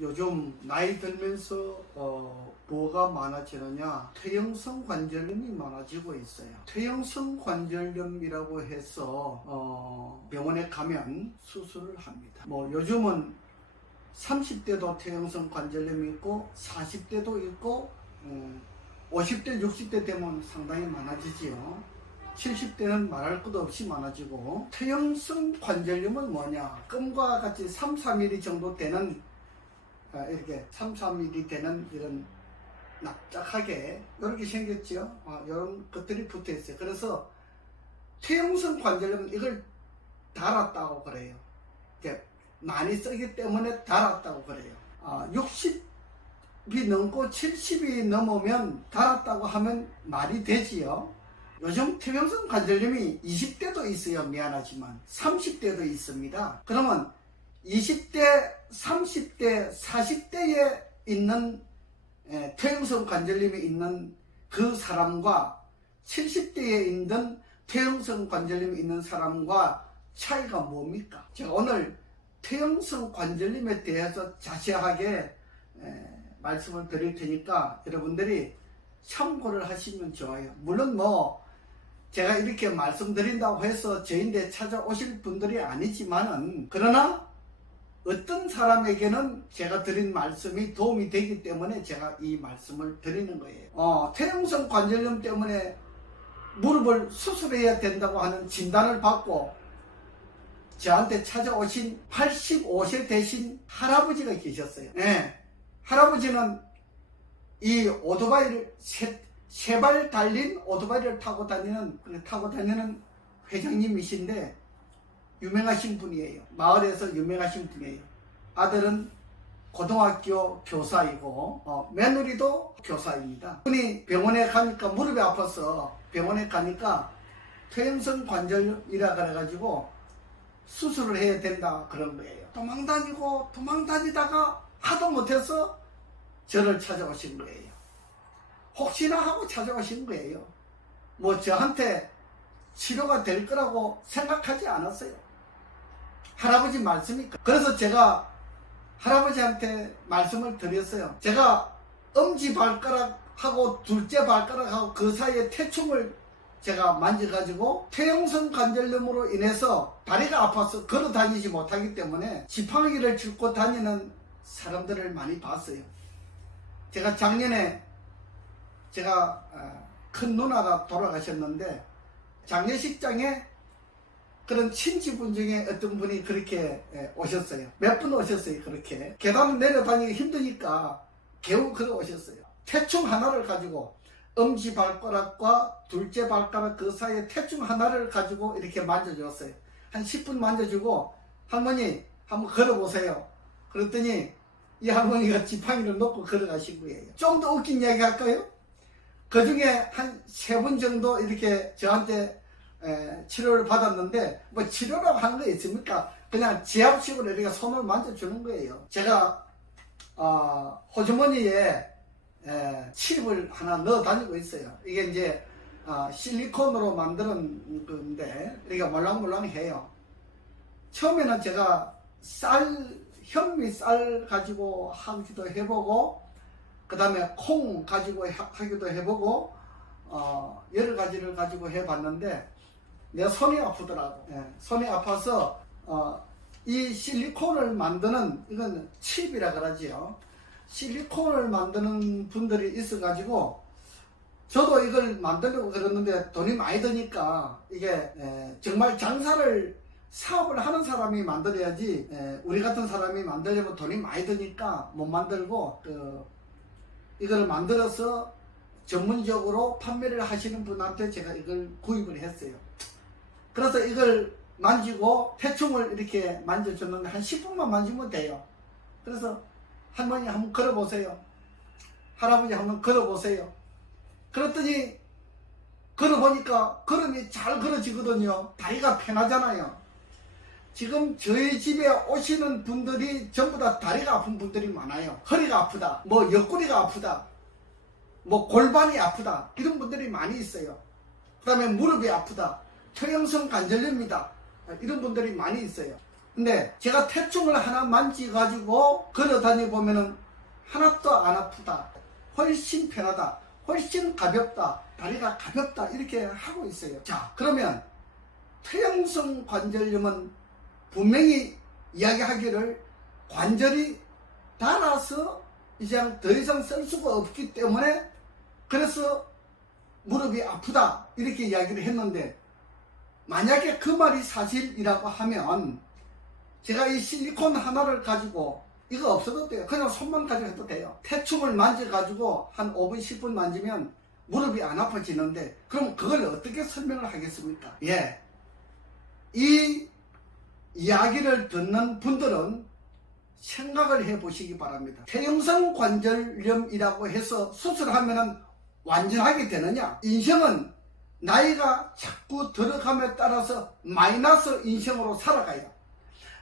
요즘 나이 들면서 뭐가 많아지느냐, 퇴행성 관절염이 많아지고 있어요. 퇴행성 관절염이라고 해서 병원에 가면 수술을 합니다. 뭐 요즘은 30대도 퇴행성 관절염이 있고 40대도 있고 50대 60대 되면 상당히 많아지지요. 70대는 말할 것도 없이 많아지고, 퇴행성 관절염은 뭐냐, 끔과 같이 3, 4mm 정도 되는 이렇게 3, 4mm 되는 이런 납작하게 이렇게 생겼죠. 이런 것들이 붙어 있어요. 그래서 퇴행성 관절염은 이걸 달았다고 그래요. 이렇게 많이 쓰기 때문에 달았다고 그래요. 60이 넘고 70이 넘으면 달았다고 하면 말이 되지요. 요즘 퇴행성 관절염이 20대도 있어요. 미안하지만 30대도 있습니다. 그러면 20대, 30대, 40대에 있는 퇴행성 관절염이 있는 그 사람과 70대에 있는 퇴행성 관절염이 있는 사람과 차이가 뭡니까? 제가 오늘 퇴행성 관절염에 대해서 자세하게 말씀을 드릴 테니까 여러분들이 참고를 하시면 좋아요. 물론 뭐 제가 이렇게 말씀드린다고 해서 저인데 찾아오실 분들이 아니지만은, 그러나 어떤 사람에게는 제가 드린 말씀이 도움이 되기 때문에 제가 이 말씀을 드리는 거예요. 퇴행성 관절염 때문에 무릎을 수술해야 된다고 하는 진단을 받고 저한테 찾아오신 85세 되신 할아버지가 계셨어요. 할아버지는 이 오토바이를 세 발 달린 오토바이를 타고 다니는 회장님이신데 유명하신 분이에요. 마을에서 유명하신 분이에요. 아들은 고등학교 교사이고 며느리도 교사입니다. 분이 병원에 가니까 무릎이 아파서 병원에 가니까 퇴행성 관절이라 그래가지고 수술을 해야 된다 그런 거예요. 도망 다니다가 하도 못해서 저를 찾아오신 거예요. 혹시나 하고 찾아오신 거예요. 뭐 저한테 치료가 될 거라고 생각하지 않았어요. 할아버지 말씀이니까. 그래서 제가 할아버지한테 말씀을 드렸어요. 제가 엄지발가락하고 둘째 발가락하고 그 사이에 태충을 제가 만져가지고 퇴행성 관절염으로 인해서 다리가 아파서 걸어 다니지 못하기 때문에 지팡이를 짚고 다니는 사람들을 많이 봤어요. 제가 작년에 제가 큰 누나가 돌아가셨는데 장례식장에 그런 친지분 중에 어떤 분이 그렇게 오셨어요. 몇 분 오셨어요. 그렇게 계단을 내려다니기 힘드니까 겨우 걸어 오셨어요. 태충 하나를 가지고 엄지발가락과 둘째 발가락 그 사이에 태충 하나를 가지고 이렇게 만져줬어요. 한 10분 만져주고, 할머니 한번 걸어보세요. 그랬더니 이 할머니가 지팡이를 놓고 걸어가신 거예요. 좀 더 웃긴 이야기 할까요? 그 중에 한 3분 정도 이렇게 저한테 치료를 받았는데, 뭐 치료라고 하는 거 있습니까? 그냥 지압식으로 이렇게 손을 만져주는 거예요. 제가 호주머니에 칩을 하나 넣어 다니고 있어요. 이게 이제 실리콘으로 만드는 건데 이렇게 몰랑몰랑해요. 처음에는 제가 현미쌀 가지고 하기도 해보고, 그 다음에 콩 가지고 하기도 해보고, 여러 가지를 가지고 해봤는데 내 손이 아프더라고. 손이 아파서 이 실리콘을 만드는, 이건 칩이라 그러지요. 실리콘을 만드는 분들이 있어가지고 저도 이걸 만들려고 그랬는데 돈이 많이 드니까, 이게 정말 사업을 하는 사람이 만들어야지, 우리 같은 사람이 만들려면 돈이 많이 드니까 못 만들고, 이걸 만들어서 전문적으로 판매를 하시는 분한테 제가 이걸 구입을 했어요. 그래서 이걸 만지고 태충을 이렇게 만져줬는데 한 10분만 만지면 돼요. 그래서 할머니 한번 걸어보세요. 할아버지 한번 걸어보세요. 그랬더니 걸어보니까 걸음이 잘 걸어지거든요. 다리가 편하잖아요. 지금 저희 집에 오시는 분들이 전부 다 다리가 아픈 분들이 많아요. 허리가 아프다, 뭐 옆구리가 아프다, 뭐 골반이 아프다, 이런 분들이 많이 있어요. 그 다음에 무릎이 아프다, 퇴행성 관절염이다, 이런 분들이 많이 있어요. 근데 제가 태충을 하나 만지가지고 걸어다니 보면은 하나도 안 아프다, 훨씬 편하다, 훨씬 가볍다, 다리가 가볍다, 이렇게 하고 있어요. 자, 그러면 퇴행성 관절염은 분명히 이야기하기를 관절이 닳아서 이제 더 이상 쓸 수가 없기 때문에 그래서 무릎이 아프다, 이렇게 이야기를 했는데, 만약에 그 말이 사실이라고 하면 제가 이 실리콘 하나를 가지고 이거 없어도 돼요. 그냥 손만 가지고 해도 돼요. 태충을 만져가지고 한 5분 10분 만지면 무릎이 안 아파지는데, 그럼 그걸 어떻게 설명을 하겠습니까? 예, 이 이야기를 듣는 분들은 생각을 해 보시기 바랍니다. 퇴행성 관절염이라고 해서 수술하면은 완전하게 되느냐? 인생은 나이가 자꾸 들어감에 따라서 마이너스 인생으로 살아가요.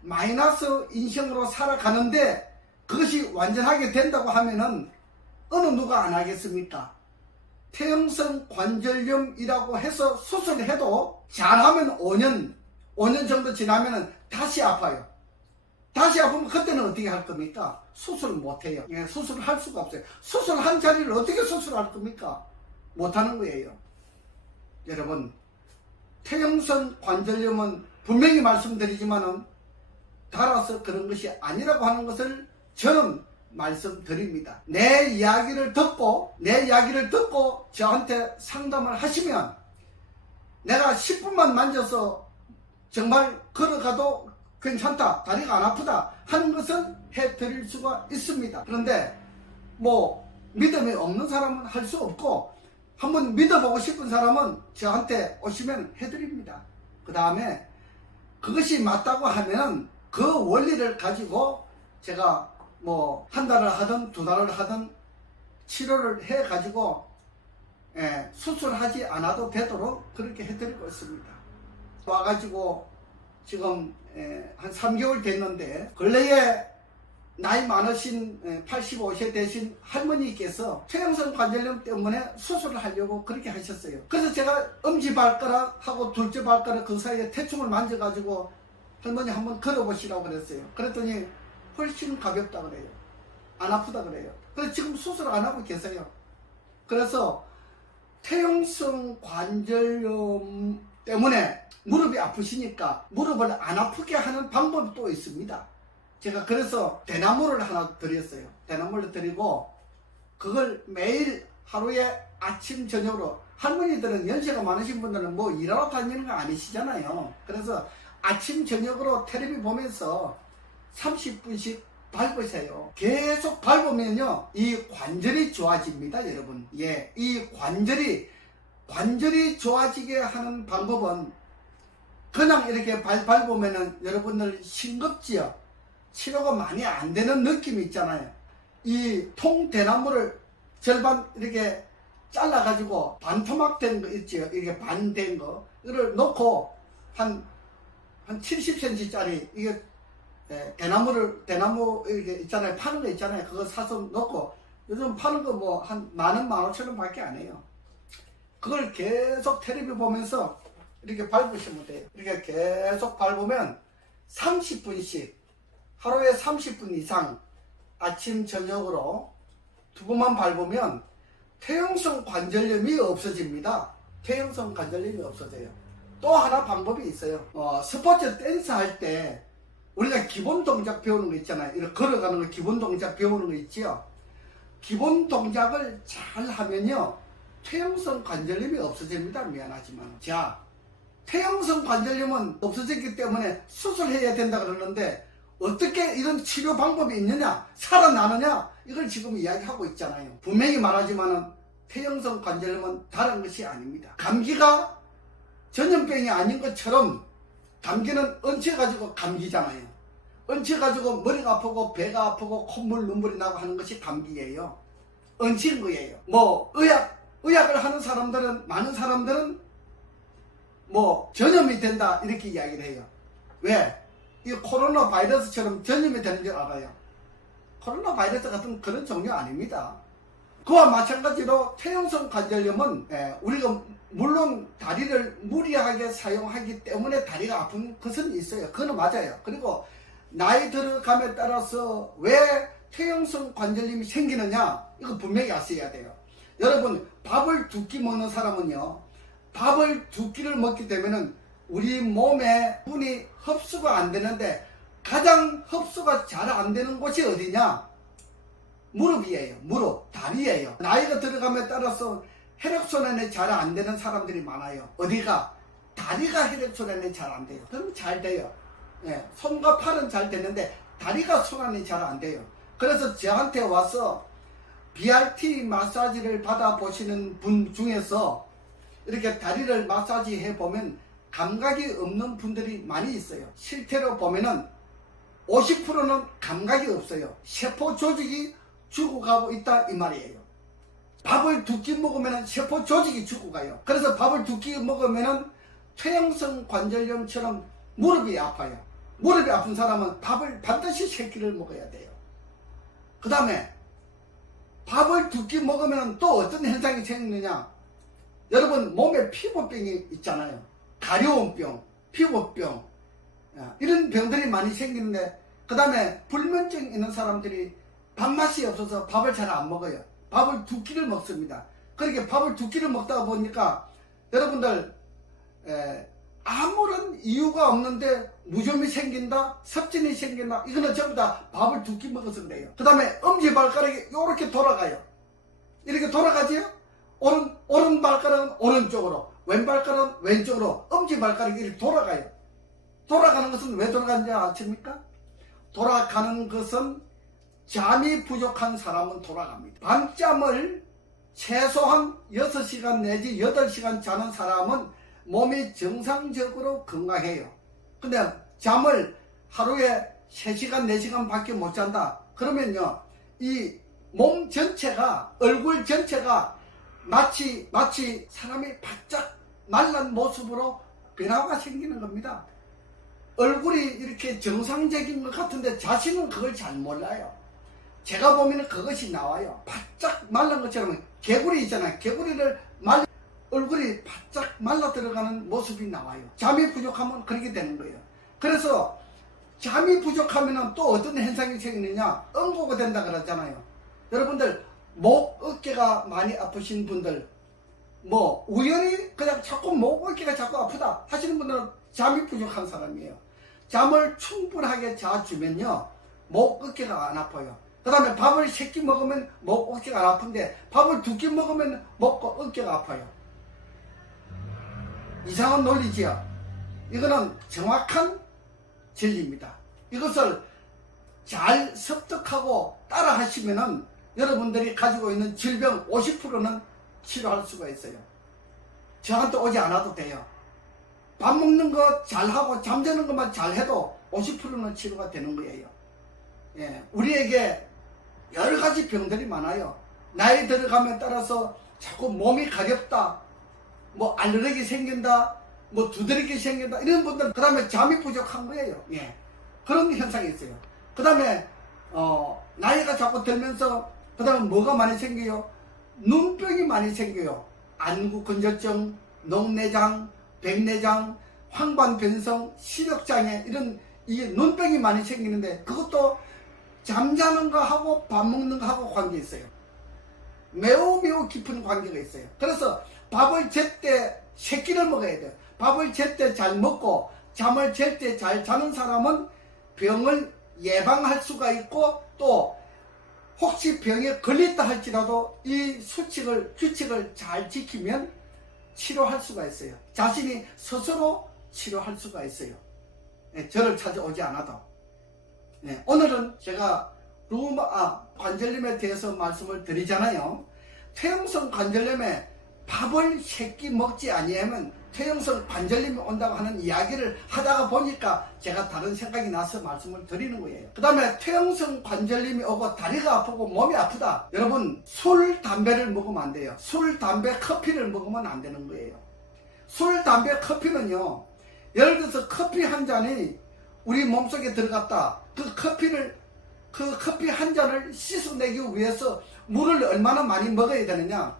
마이너스 인생으로 살아가는데 그것이 완전하게 된다고 하면은 어느 누가 안 하겠습니까? 퇴행성 관절염이라고 해서 수술해도 잘하면 5년 정도 지나면은 다시 아파요. 다시 아프면 그때는 어떻게 할 겁니까? 수술 못해요. 예, 수술을 할 수가 없어요. 수술한 자리를 어떻게 수술할 겁니까? 못하는 거예요. 여러분, 퇴행성 관절염은 분명히 말씀드리지만은 닳아서 그런 것이 아니라고 하는 것을 저는 말씀드립니다. 내 이야기를 듣고 저한테 상담을 하시면 내가 10분만 만져서 정말 걸어가도 괜찮다, 다리가 안 아프다 하는 것은 해드릴 수가 있습니다. 그런데 뭐 믿음이 없는 사람은 할 수 없고, 한번 믿어보고 싶은 사람은 저한테 오시면 해드립니다. 그 다음에 그것이 맞다고 하면 그 원리를 가지고 제가 뭐 한 달을 하든 두 달을 하든 치료를 해가지고 수술하지 않아도 되도록 그렇게 해드리고 있습니다. 와가지고 지금 한 3개월 됐는데, 근래에 나이 많으신 85세 되신 할머니께서 퇴행성 관절염 때문에 수술을 하려고 그렇게 하셨어요. 그래서 제가 엄지발가락하고 둘째 발가락 그 사이에 태충을 만져가지고 할머니 한번 걸어보시라고 그랬어요. 그랬더니 훨씬 가볍다 그래요. 안 아프다 그래요. 그래서 지금 수술 안 하고 계세요. 그래서 퇴행성 관절염 때문에 무릎이 아프시니까 무릎을 안 아프게 하는 방법이 또 있습니다. 제가 그래서 대나무를 하나 드렸어요. 대나무를 드리고 그걸 매일 하루에 아침 저녁으로, 할머니들은 연세가 많으신 분들은 뭐 일하러 다니는 거 아니시잖아요. 그래서 아침 저녁으로 텔레비 보면서 30분씩 밟으세요. 계속 밟으면요 이 관절이 좋아집니다, 여러분. 예, 이 관절이 좋아지게 하는 방법은 그냥 이렇게 밟으면은 여러분들 싱겁지요. 치료가 많이 안 되는 느낌이 있잖아요. 이 통대나무를 절반 이렇게 잘라가지고 반토막 된 거 있지요. 이게 반 된 거. 이걸 놓고 한 70cm 짜리, 이게 대나무 이렇게 있잖아요. 파는 거 있잖아요. 그거 사서 놓고, 요즘 파는 거 뭐 한 10,000원, 15,000원 밖에 안 해요. 그걸 계속 텔레비 보면서 이렇게 밟으시면 돼요. 이렇게 계속 밟으면 30분씩, 하루에 30분 이상 아침 저녁으로 2번만 밟으면 퇴행성 관절염이 없어집니다. 퇴행성 관절염이 없어져요. 또 하나 방법이 있어요. 스포츠 댄스 할 때 우리가 기본 동작 배우는 거 있잖아요. 이렇게 걸어가는 거 기본 동작 배우는 거 있지요. 기본 동작을 잘 하면요 퇴행성 관절염이 없어집니다. 미안하지만. 자, 퇴행성 관절염은 없어졌기 때문에 수술해야 된다 그러는데 어떻게 이런 치료 방법이 있느냐, 살아나느냐, 이걸 지금 이야기하고 있잖아요. 분명히 말하지만은 퇴행성 관절염은 다른 것이 아닙니다. 감기가 전염병이 아닌 것처럼 감기는 얹혀가지고 감기잖아요. 얹혀가지고 머리가 아프고 배가 아프고 콧물 눈물이 나고 하는 것이 감기예요. 얹힌 거예요. 뭐 의학을 하는 사람들은, 많은 사람들은 뭐 전염이 된다 이렇게 이야기를 해요. 왜? 이 코로나 바이러스처럼 전염이 되는 줄 알아요. 코로나 바이러스 같은 그런 종류 아닙니다. 그와 마찬가지로 퇴행성 관절염은 우리가 물론 다리를 무리하게 사용하기 때문에 다리가 아픈 것은 있어요. 그거는 맞아요. 그리고 나이 들어감에 따라서 왜 퇴행성 관절염이 생기느냐, 이거 분명히 아셔야 돼요. 여러분, 밥을 두 끼 먹는 사람은요, 밥을 두 끼를 먹기 때문에 우리 몸에 분이 흡수가 안 되는데 가장 흡수가 잘 안 되는 곳이 어디냐? 무릎이에요. 무릎, 다리예요. 나이가 들어감에 따라서 혈액순환이 잘 안 되는 사람들이 많아요. 어디가? 다리가 혈액순환이 잘 안 돼요. 그럼 잘 돼요. 손과 팔은 잘 되는데 다리가 순환이 잘 안 돼요. 그래서 저한테 와서 BRT 마사지를 받아보시는 분 중에서 이렇게 다리를 마사지 해보면 감각이 없는 분들이 많이 있어요. 실제로 보면은 50%는 감각이 없어요. 세포 조직이 죽어가고 있다, 이 말이에요. 밥을 두 끼 먹으면 세포 조직이 죽어가요. 그래서 밥을 두 끼 먹으면 퇴행성 관절염처럼 무릎이 아파요. 무릎이 아픈 사람은 밥을 반드시 3끼를 먹어야 돼요. 그 다음에 밥을 두 끼 먹으면 또 어떤 현상이 생기느냐? 여러분, 몸에 피부병이 있잖아요. 가려움병, 피부병, 이런 병들이 많이 생기는데, 그 다음에 불면증 있는 사람들이 밥맛이 없어서 밥을 잘 안 먹어요. 밥을 두 끼를 먹습니다. 그렇게 밥을 두 끼를 먹다 보니까 여러분들 아무런 이유가 없는데 무좀이 생긴다, 섭진이 생긴다, 이거는 전부 다 밥을 두 끼 먹어서 그래요. 그 다음에 엄지발가락이 이렇게 돌아가요. 이렇게 돌아가지요. 오른 발가락은 오른쪽으로, 왼 발가락은 왼쪽으로, 엄지발가락이 이렇게 돌아가요. 돌아가는 것은 왜 돌아가는지 아십니까? 돌아가는 것은 잠이 부족한 사람은 돌아갑니다. 밤잠을 최소한 6시간 내지 8시간 자는 사람은 몸이 정상적으로 건강해요. 근데 잠을 하루에 3시간, 4시간 밖에 못 잔다. 그러면요, 이 몸 전체가, 얼굴 전체가 마치 사람이 바짝 말란 모습으로 변화가 생기는 겁니다. 얼굴이 이렇게 정상적인 것 같은데 자신은 그걸 잘 몰라요. 제가 보면 그것이 나와요. 바짝 말란 것처럼 개구리 있잖아요. 개구리를 얼굴이 바짝 말라 들어가는 모습이 나와요. 잠이 부족하면 그렇게 되는 거예요. 그래서 잠이 부족하면 또 어떤 현상이 생기느냐? 응고가 된다 그러잖아요. 여러분들, 목, 어깨가 많이 아프신 분들, 우연히 그냥 자꾸 목, 어깨가 자꾸 아프다 하시는 분들은 잠이 부족한 사람이에요. 잠을 충분하게 자주면요, 목, 어깨가 안 아파요. 그 다음에 밥을 3끼 먹으면 목, 어깨가 안 아픈데 밥을 2끼 먹으면 목과 어깨가 아파요. 이상한 논리지요. 이거는 정확한 진리입니다. 이것을 잘 습득하고 따라 하시면은 여러분들이 가지고 있는 질병 50%는 치료할 수가 있어요. 저한테 오지 않아도 돼요. 밥 먹는 거 잘하고 잠자는 것만 잘해도 50%는 치료가 되는 거예요. 우리에게 여러 가지 병들이 많아요. 나이 들어감에 따라서 자꾸 몸이 가렵다, 알레르기 생긴다, 두드러기 생긴다, 이런 분들, 그 다음에 잠이 부족한 거예요. 그런 현상이 있어요. 그 다음에 나이가 자꾸 들면서 그 다음에 뭐가 많이 생겨요? 눈병이 많이 생겨요. 안구건조증, 녹내장, 백내장, 황반변성, 시력장애, 이런 이게 눈병이 많이 생기는데 그것도 잠자는 거 하고 밥 먹는 거 하고 관계 있어요. 매우 깊은 관계가 있어요. 그래서 밥을 제때 3끼를 먹어야 돼요. 밥을 제때 잘 먹고 잠을 제때 잘 자는 사람은 병을 예방할 수가 있고, 또 혹시 병에 걸렸다 할지라도 이 규칙을 잘 지키면 치료할 수가 있어요. 자신이 스스로 치료할 수가 있어요. 저를 찾아오지 않아도. 오늘은 제가 관절염에 대해서 말씀을 드리잖아요. 퇴행성 관절염에 밥을 3끼 먹지 아니하면 퇴행성 관절염이 온다고 하는 이야기를 하다가 보니까 제가 다른 생각이 나서 말씀을 드리는 거예요. 그 다음에 퇴행성 관절염이 오고 다리가 아프고 몸이 아프다. 여러분, 술, 담배를 먹으면 안 돼요. 술, 담배, 커피를 먹으면 안 되는 거예요. 술, 담배, 커피는요, 예를 들어서 커피 한 잔이 우리 몸속에 들어갔다. 그 커피 한 잔을 씻어내기 위해서 물을 얼마나 많이 먹어야 되느냐?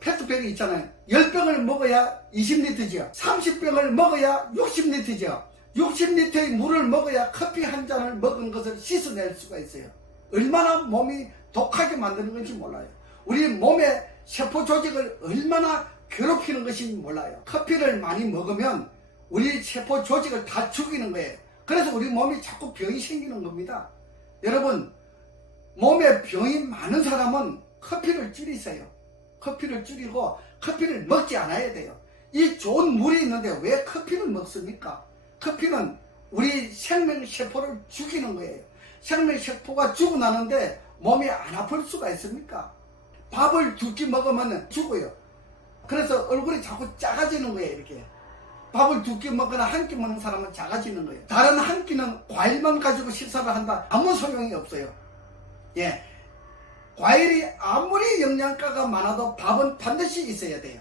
페트병이 있잖아요. 10병을 먹어야 20리터죠. 30병을 먹어야 60리터죠. 60리터의 물을 먹어야 커피 한 잔을 먹은 것을 씻어낼 수가 있어요. 얼마나 몸이 독하게 만드는 건지 몰라요. 우리 몸의 세포 조직을 얼마나 괴롭히는 것인지 몰라요. 커피를 많이 먹으면 우리 세포 조직을 다 죽이는 거예요. 그래서 우리 몸이 자꾸 병이 생기는 겁니다. 여러분, 몸에 병이 많은 사람은 커피를 줄이세요. 커피를 줄이고 커피를 먹지 않아야 돼요. 이 좋은 물이 있는데 왜 커피를 먹습니까? 커피는 우리 생명세포를 죽이는 거예요. 생명세포가 죽고 나는데 몸이 안 아플 수가 있습니까? 밥을 2끼 먹으면 죽어요. 그래서 얼굴이 자꾸 작아지는 거예요. 이렇게 밥을 2끼 먹거나 1끼 먹는 사람은 작아지는 거예요. 다른 한 끼는 과일만 가지고 식사를 한다, 아무 소용이 없어요. 예, 과일이 아무리 영양가가 많아도 밥은 반드시 있어야 돼요.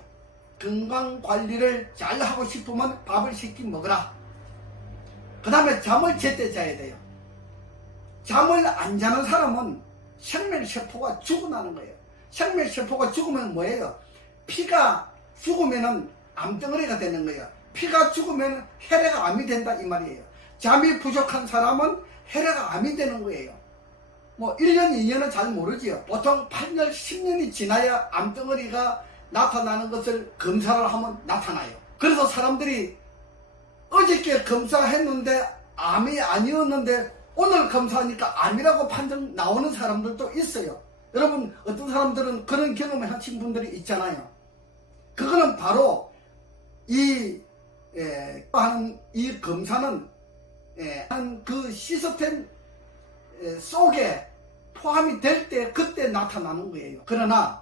건강관리를 잘 하고 싶으면 밥을 10끼 먹어라. 그 다음에 잠을 제때 자야 돼요. 잠을 안 자는 사람은 생명세포가 죽어나는 거예요. 생명세포가 죽으면 뭐예요? 피가 죽으면 암덩어리가 되는 거예요. 피가 죽으면 혈액 암이 된다 이 말이에요. 잠이 부족한 사람은 혈액 암이 되는 거예요. 뭐 1년 2년은 잘 모르지요. 보통 8년 10년이 지나야 암덩어리가 나타나는 것을 검사를 하면 나타나요. 그래서 사람들이 어저께 검사했는데 암이 아니었는데 오늘 검사하니까 암이라고 판정 나오는 사람들도 있어요. 여러분, 어떤 사람들은 그런 경험을 하신 분들이 있잖아요. 그거는 바로 이 검사는 그 시스템 속에 포함이 될 때 그때 나타나는 거예요. 그러나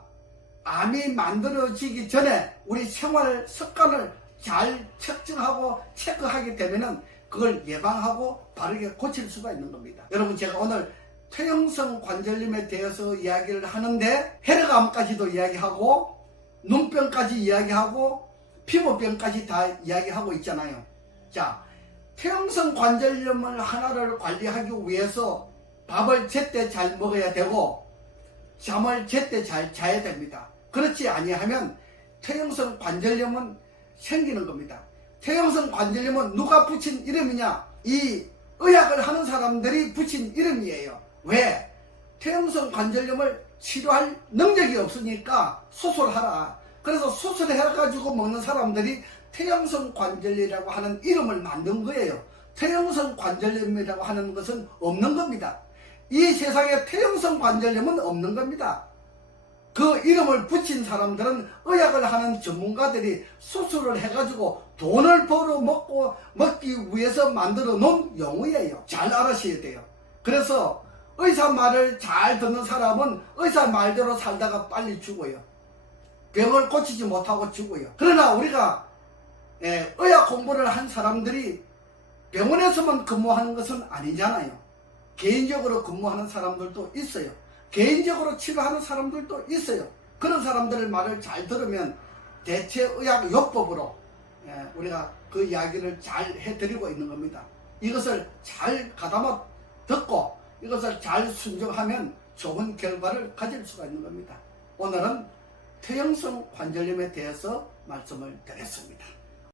암이 만들어지기 전에 우리 생활 습관을 잘 측정하고 체크하게 되면은 그걸 예방하고 바르게 고칠 수가 있는 겁니다. 여러분, 제가 오늘 퇴행성 관절염에 대해서 이야기를 하는데 혈액암까지도 이야기하고 눈병까지 이야기하고 피부병까지 다 이야기하고 있잖아요. 자, 퇴행성 관절염을 하나를 관리하기 위해서 밥을 제때 잘 먹어야 되고 잠을 제때 잘 자야 됩니다. 그렇지 아니하면 퇴행성 관절염은 생기는 겁니다. 퇴행성 관절염은 누가 붙인 이름이냐? 이 의학을 하는 사람들이 붙인 이름이에요. 왜? 퇴행성 관절염을 치료할 능력이 없으니까 수술하라. 그래서 수술해가지고 먹는 사람들이 퇴행성 관절염이라고 하는 이름을 만든 거예요. 퇴행성 관절염이라고 하는 것은 없는 겁니다. 이 세상에 퇴행성 관절염은 없는 겁니다. 그 이름을 붙인 사람들은 의학을 하는 전문가들이 수술을 해가지고 돈을 벌어 먹기 위해서 만들어 놓은 용어예요. 잘 알아셔야 돼요. 그래서 의사 말을 잘 듣는 사람은 의사 말대로 살다가 빨리 죽어요. 병을 고치지 못하고 죽어요. 그러나 우리가 의학 공부를 한 사람들이 병원에서만 근무하는 것은 아니잖아요. 개인적으로 근무하는 사람들도 있어요. 개인적으로 치료하는 사람들도 있어요. 그런 사람들의 말을 잘 들으면 대체의학요법으로 우리가 그 이야기를 잘 해드리고 있는 겁니다. 이것을 잘 가다마 듣고 이것을 잘 순종하면 좋은 결과를 가질 수가 있는 겁니다. 오늘은 퇴행성 관절염에 대해서 말씀을 드렸습니다.